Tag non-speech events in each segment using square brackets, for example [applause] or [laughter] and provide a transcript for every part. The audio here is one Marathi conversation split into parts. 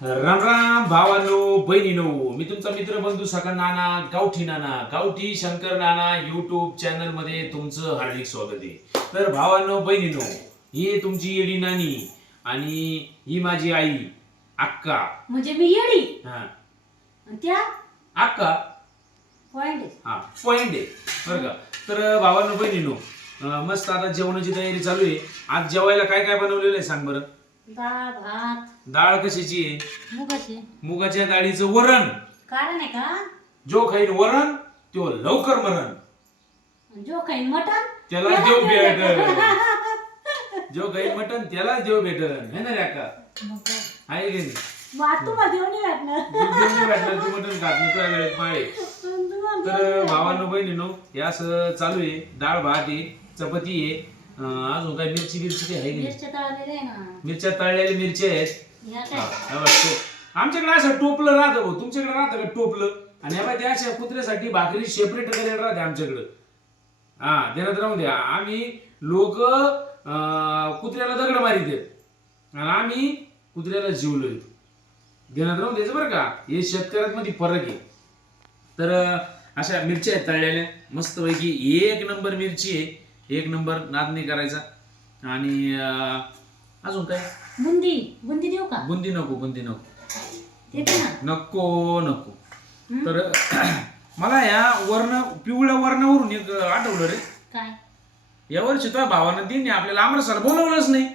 राम राम भावानो बहिणीनो मी तुमचा मित्र बंधू सका नाना गावठी नाना गावठी शंकर नाना युट्यूब चॅनलमध्ये तुमचं हार्दिक स्वागत आहे. तर भावानो बहिणीनो ही तुमची येडी नानी आणि ही माझी आई अक्का. म्हणजे मी येडी? हा. आणि त्या? अक्का. पॉइंट हा पॉइंट आहे. बरं का? तर भावानो बहिणीनो अं, मस्त आता जेवणाची तयारी चालू आहे. आज जेवायला काय काय बनवलेलं आहे सांग बरं? डाळ भात. डाळ कशाची? आहे मुगाचे. मुगाच्या डाळीचं वरण. कारण आहे का? जो खाईन वरण तो लवकर मरण. जो काही मटन त्याला देव भेटन [laughs] जो खाईन मटन त्याला देव भेटन हे ना रे अक्का? आहे की नाही? तुम्हाला देऊन नाही वाटणार तू देव नाही भेटणार तू मटन खात नाही तुझ्या वेळेत माळे तर भावांनो बहिणीनो हे असं चालू आहे. डाळ भात आहे चपाती आहे. अजून काय मिरची मिरची काही आहे की नाही? मिरच्या तळलेले आहे ना. मिरच्या तळलेल्या मिरच्या आहेत. हा, काय? हा बघ, आमच्याकडे असं टोपलं राहतं भाऊ तुमच्याकडे राहतं का टोपलं? आणि ह्या त्या अशा कुत्र्यासाठी भाकरी सेपरेट करायला राहते आमच्याकडं. हा देण्यात राहून द्या. आम्ही लोक कुत्र्याला दगड मारित आहेत. आणि आम्ही कुत्र्याला जीवलोय देण्यात राहून द्यायचं बरं का? हे शेतकऱ्यांमध्ये फरक आहे. तर अं, अशा मिरच्या आहेत तळलेल्या. मस्तपैकी एक नंबर मिरची आहे. एक नंबर नाद नाही करायचा. आणि अं, अजून काय? बुंदी बुंदी देऊ का? बुंदी नको बुंदी नको. देते ना. नको नको. हं? तर [clears throat] मला या वर्ण पिवळ्या वर्णावरून एक आठवलं रे. काय? या वर्षी तुझ्या भावानं तिने आपल्याला आमरसाला बोलवलंच नाही.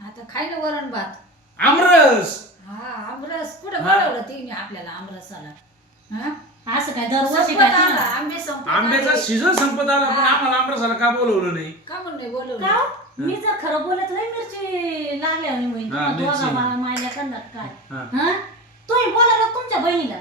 आता खाय ना वरण भात. आमरस! हा आमरस. कुठं हा. बोलवलं तिने आपल्याला आमरसाला? हा? असं काय दरवर्षी संपत काय आला, तुम्हाला? आंबे संपत आंब्याचा आले. सीझन संपत आला पण आम्हाला आमरसाला का बोलवलं नाही? का म्हणून नाही? बोलवलं. का हो? मी जर खरं बोलत नाही मिरची लागल्या म्हणे. बहीण हा, तुम्हाला मिरची. दोघा मा- मायल्या करणार काय? हा. हा? तुम्ही बोलायला तुमच्या बहिणीला.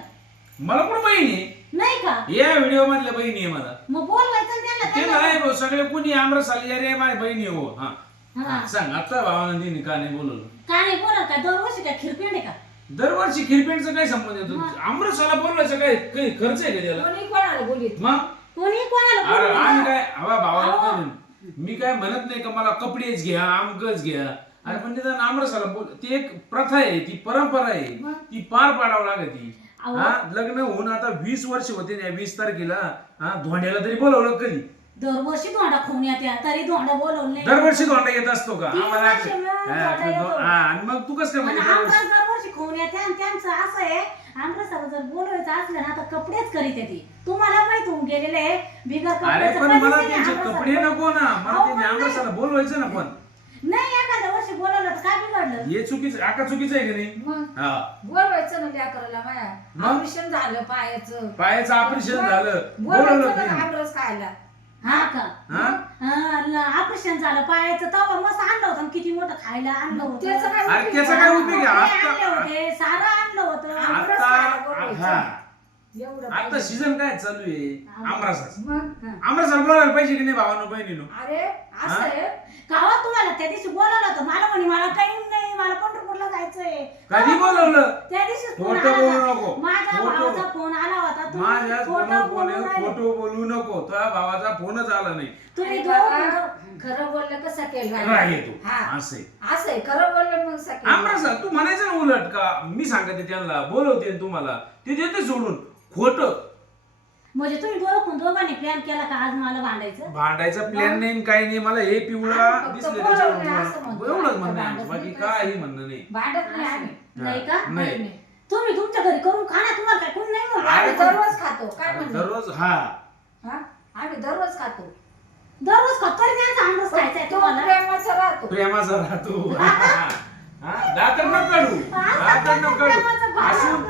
मला पण बहीण आहे? नाही का? या व्हिडिओ मधल्या बहिणी आहे मला. मग बोलवायचं त्यांना ते त्यांना- नाही भाऊ, सगळे कुणी आमरसाला या रे माझी बहिणी आहे हो. हा. हा. सांग आता भावानं तिने का नाही बोलवलं? का नाही बोला काय दरवर्षी काय खिरपेंड आहे का? दरवर्षी खिरपेंटचा काय संबंध येतो आमरसाला बोलवायचं काय? काही खर्च आहे का त्याला? कोणी कोणाला बोलीत मग? कोणी कोणाला अरे बोलवलं? आम्ही काय हवा भावाला अहो. काय नाही. मी काय म्हणत नाही का मला कपडेच घ्या आमकच घ्या. अरे पण निदान आमरसाला बोल ती एक प्रथा आहे ती परंपरा आहे. मग? ती पार पाडावं लागते अहो. हा? लग्न होऊन आता वीस वर्ष होते ना वीस तारखेला. हा? धोंड्याला तरी बोलवलं कधी? दरवर्षी धोंडा खाऊन या तरी धोंडा बोलवलं नाही. दरवर्षी धोंडा येत असतो का? तीन आम्हाला वर्ष मिळून हा, धोंडा येतो. हा, आणि मग तू कसं काय आणि दरवर्षी खाऊन येते आणि त्यांचं असं आहे आमरसाला जर बोलवायचं असलं ना आता कपडेच करीत येते तुम्हाला माहीत होऊन गेलेले आहे, बिगर अरे कपड्याचं पण कधीच मला नाही त्यांचे आमरसाला कपडे नको ना. मला अहो, त्यांनी पण आमरसाला बोलवायचं ना पण. नाही एखाद्या वर्षी बोलवलं तर काय बिघडलं? हे चुकीचं आका चुकीचं आहे की नाही? मग? हा. बोलवायचं ना लेकराला माया मग? ऑपरेशन झालं पायाचं. पायाचं ऑपरेशन झालं. बोलवायचं बोलवलं ना. आमरस खायला. हा का? हा? ऑपरेशन झालं पायाचं तवा मस्त आणलं होतं आणि किती मोठं खायला आणलं होतं. त्याचं काय अरे उपयोग? त्याचा आहे? काय उपयोग आहे? कपडे आणले आता होते सारं आणलं होतं. आता खायला बोलवायचं. हा. एवढं आता पाहिजे. सीझन काय चालू आहे? आमरसाचं. मग? आमरसाला बोलायला पाहिजे की नाही भावानो बहिणीनो? अरे असं आहे. गावात तुम्हाला त्या दिवशी बोलवलं होतं. मला म्हणे मला टाइम नाही मला पंढरपूरला जायचंय. कधी बोलवलं? त्या दिवशी फोन खोटं बोलू. नको. माझ्या खोटं. भावाचा फोन आला माझ्या खोटं फोन बोलून राहिले. फोटो बोलू नको. तुझ्या भावाचा फोनच आला नाही. तुम्ही खरं बोललं कसं केलं राग येतो हा. असं. आहे. असं. आहे खरं बोललं मग सकेल. तू म्हणायचं ना उलट का? मी सांगते त्यांना. बोलवते तुम्हाला. ते देते सोडून. खोट. म्हणजे तुम्ही दोघं दोघांनी प्लॅन केला का आज मला भांडायचं? भांडायचा प्लॅन नाही काही नाही. मला हे पिवळा दिसले. एवढंच म्हणणं. बाकी काही म्हणणं नाही. भांडत नाही आम्ही. नाही का? नाही. तुम्ही तुमच्या घरी करून खा ना तुम्हाला काय कोण नाही म्हणलं. अरे आम्ही दररोज खातो काय अरे म्हणतो दररोज हा. हा? आम्ही दररोज खातो. दररोज खा तरी त्यांचा अंडच खायचा आहे तो तुम्हाला? प्रेमाचा राहतो. प्रेमाचा राहतो. [laughs] दातर न काढू [laughs] दातर न प्रेमाचं काढू भाव. हसून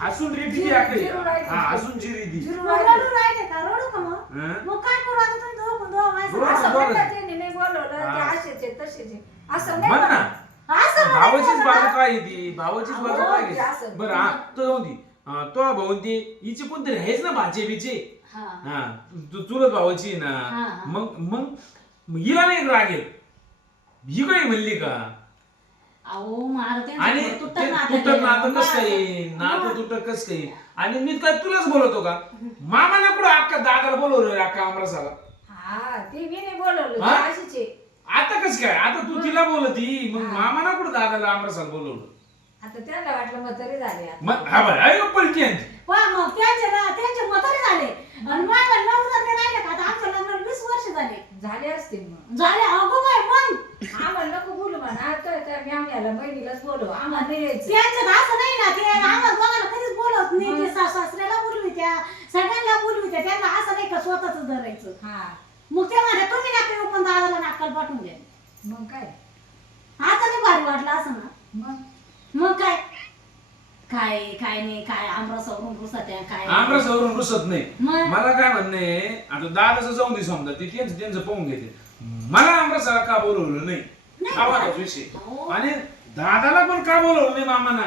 हसून रेटी ती जिरू- आकडी जिरू राहिली. हा हसून जिरी ती जिरू मग राहिलो. रडू राहिले का? रडू का मग? हं? मग काय करू आता तुम्ही दोघं असं-. म्हणतात त्यांनी नाही बोलवलं ते हा. असेच आहे तसेच आहे असं नाही म्हण ना म्हणत. असं भावाचीच म्हणायचं बाजू ना. काय आहे ती? भावाचीच बाजू काय ते आहे? असं. बरं हा तो जाऊन अं, तो भाऊ ती हिचे कोणतरी आहेच ना भाचे बिचे. हा. हा तू चुलत भावाची आहे हा, ना. हा. मग मग मग हिला नाही राग येत ही काही म्हणली का? अहो आणि नातं तुटक. नातं कस मला- काही नातं तुटक कस काही आणि मी काय तुलाच बोलवतो का? मामाला कुठं अक्का दादाला बोलवलं रे अक्का अमरसाला हा ते मी नाही बोलवलं. हा? आहे. आता कस काय? आता तू तिला बोलती मग. मामाला कुठं दादाला अमरसाला बोलवलं? आता त्यांना वाटलं म्हातारी झाली आता. मग हा बरं आहे पलटी आहे. वा मग त्यांचे ना त्यांचे म्हातारे झाले. आणि माझ्या ते राहिले का आता? वीस वर्ष झाले. झाले असतील मग. झाले अगो बाय मग. आम्हाला नको बोलू म्हणा. आता त्या बहिणीलाच बोलू आम्हाला नाही यायचं. त्यांचं असं नाही ना ते आम्हाला दोघांना कधीच बोलत नाही. ते सासू सासऱ्याला बोलवी त्या सगळ्यांना बोलवी त्या त्यांना असं नाही का स्वतःच धरायचं. हा. मग ते म्हणते तुम्ही नका येऊ पण दादाला नाकाल पाठवून द्या. मग काय? आता नाही भारी वाटलं असं ना. मग? मग काय? काय काय नाही काय आमरसावरून रुसत्या काय? आमरसावरून रुसत नाही. मग? मला काय म्हणणं आहे आता दादाचं जाऊन दे समजा ते त्यांचं त्यांचं पाहून घेते. मला आमरसाला का बोलवलं नाही? हा विषय हो. आणि दादाला पण का बोलवलं नाही मामाना?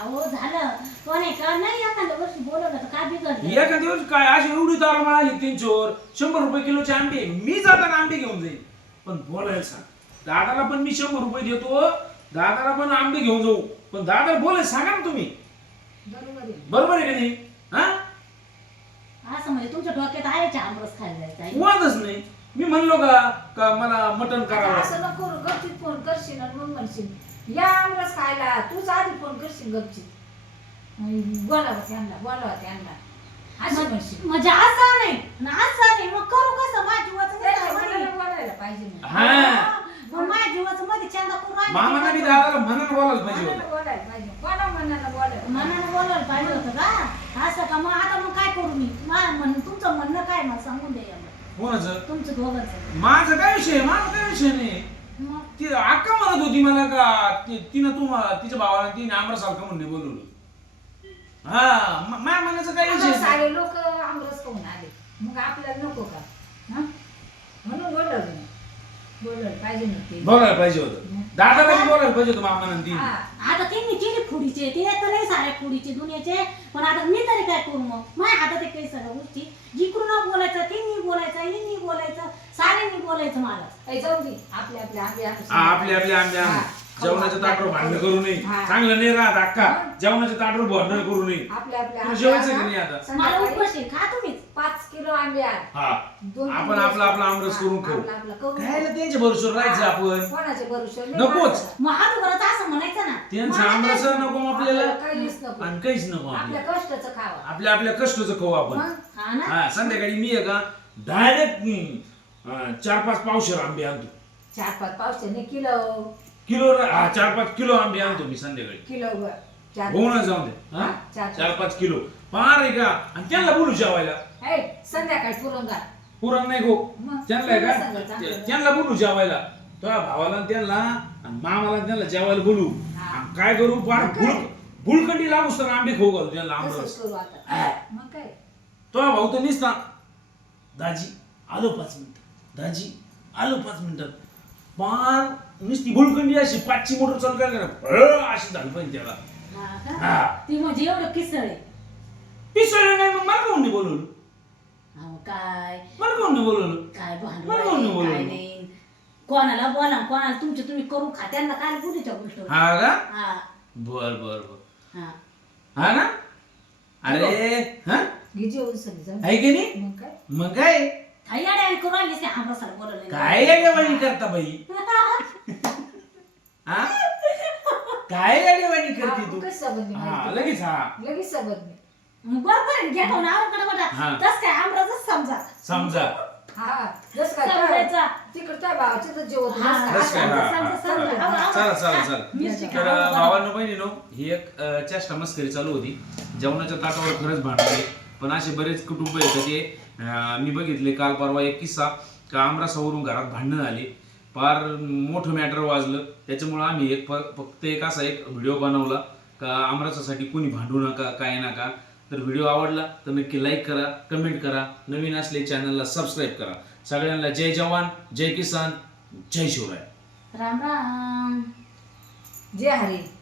अहो झालं. पण का नाही एखाद्या वर्षी बोलवलं तर काय बिघडलं? एका दिवस काय? अशी एवढी तारा मिळाली त्यांच्यावर शंभर रुपये किलोचे आंबे मी जाताना आंबे घेऊन जाईन. पण बोलायला सांग. दादाला पण मी शंभर रुपये देतो दादाला पण आंबे घेऊन जाऊ. पण दादाला बोलायला सांगा ना तुम्ही. बरोबर आहे. बरोबर आहे का नाही? हा? असं म्हणजे तुमच्या डोक्यात आहे आमरस खायला जायचं आहे. वादच नाही. मी म्हणलो का का मला मटण आता करावं? असं नको करू फोन करशील आणि मग म्हणशील. या आमरस खायला तूच करशील गपचीत बोलावं त्यांना बोलावं त्यांना. असं म्हणशील. म्हणजे असं नाही. आणि असं नाही. मग करू कसं? माझ्या जीवाचं नाही त्यांच्या काय मनाला बोलायला पाहिजे ना हा. मग माझ्या जीवाचं मध्ये चंदा करून राहिली. मामाना बी दादाला म्हणून बोलायला पाहिजे मनाला होतं. बोलायला पाहिजे. कोणा मनाला बोलायला मनानं बोलायला पाहिजे होतं का? असं का? मग आता मग काय करू मी? मा- म्हण तुमचं म्हणणं काय मला सांगून द्या याला. कोणाचं? तुमचं दोघांचं. माझं काय विषय माझा काय विषय नाही. ती अक्का म्हणत होती मला का ती- तिनं तू तिच्या भावाला तिने आमरसारखं म्हणणे बोलवलं. हा म- माझ्या काय विषय आता नाही. सारे लोक आमरस खाऊन आले. मग आपल्याला नको का? हा? म्हणून बोलवलं नाही. बोलवलं पाहिजे नव्हते बोलायला पाहिजे होतं. दादाला बी बोलायला पाहिजे होतं ती? हा आता त्यांनी केली फुडीचे ते तर नाही साऱ्या फुडीचे दुनियाचे पण आता मी तरी काय करू मग? माझ्या हातात आहे काही सगळ्या गोष्टी. जिकडून बोलायचं तिन्ही बोलायचं हिनी बोलायचं. साऱ्यांनी बोलायचं मला. ए, जाऊ दे. आपल्या आपल्या आंबे हा, आपले आपले आंबे. जेवणाच्या ताटावर भांडण करू नये. हा. चांगलं नाही राहत अक्का. जेवणाच्या ताटावर भांडण करू नये. तुला आंबे जेवायचं. की नाही आता? मला संध्याकाळी उपवास आहे. खा तुम्हीच पाच किलो आंबे आण. हा. दोन आपण किलो आपलं आपलं आमरस करून खाऊ. आपलं आपलं काय खाऊ. त्यांच्या भरोश्यावर राहायचं. आपण. कोणाचे भरोसे नकोच. मग हात भरत असं म्हणायचं ना. त्यांचं मला काय- आमरस नको. आपल्याला. आपल्याला काहीच नको. आणि काहीच नको आपल्या आपल्याला कष्टाचं खावं. आपल्या आपल्या कष्टाचं खाऊ आपण. मग हा ना? हा संध्याकाळी मी आहे का? डायरेक्ट चार पाच पावशेर आंबे आणतो. चार पाच पावसाने किलो. किलो हा चार पाच किलो आंबे आणतो मी संध्याकाळी. किलो वर. चार होऊन जाऊन दे हा? चार- चार पाच किलो. पार आहे का? आणि त्यांना बोलू जेवायला. ए, संध्याकाळी पुरून घाल पुरण नाही गो. मग त्यांना आहे पुरण सांगा का. त्यांना बोलू जेवायला. तुझ्या भावाला आणि त्यांना आणि मामाला आणि त्यांना जेवायला बोलू. हा. आणि काय करू? फार मग काय? लावूस तर आंबे खाऊ घालू त्यांना तसंच आंबरस. करू आता. मग काय? तो भाऊ तर निसता. दाजी आलो पाच मिनिट. दाजी आलो पाच मिनिटात पार नुसती भुळकंडी अशी पाचची मोटर चालू काय करा अशी झाली पाहिजे त्याला. हा का? हा. ती म्हणजे एवढं किसळ आहे. पिसळलं नाही मग मला कोण नाही बोलवलं? अहो काय? मला कोण बोलवलं? काय भांडण बरं म्हणून नाही. काय कोणाला बोला कोणाला तुमचे तुम्ही करू खा त्यांना काय बोलीच्या गोष्ट हा का? हा. बर बर बर. हा. हा ना? अरे हा? जेवण सगळी आहे की नाही? मग काय? मग काय? ते बोलवलं काय येडेवाणी करता बाई [laughs] हा काय येडेवाणी करते तू हा? लगेच हा लगेच बरोबर आहे, घ्या खाऊन आवडकडे हा. बघा तस काय आमराच समजा समजा हा जस काय समजायचा. तिकडे त्या भावाचं तर जेवण हा, नसतं. तस काय, समजा, हा, समजा, हा. समजा. आव, आव. चला तर आव. भावांनो बहिणीनो ही एक अ, चेष्टा मस्करी चालू होती जेवणाच्या ताटावर खरंच भांडणे पण असे बरेच कुटुंब आहेत ते अ, मी बघितले काल परवा एक किस्सा का आमरासावरून घरात भांडणं आली फार मोठं मॅटर वाजलं. त्याच्यामुळं आम्ही एक फक्त एक असा एक व्हिडिओ बनवला का आमरासासाठी कोणी भांडू नका काय नका. तर व्हिडिओ आवडला तर नक्की लाईक करा कमेंट करा. नवीन असले चॅनलला सबस्क्राईब करा. सगळ्यांना जय जवान जय किसान जय शिवराय. राम राम. जे हरी.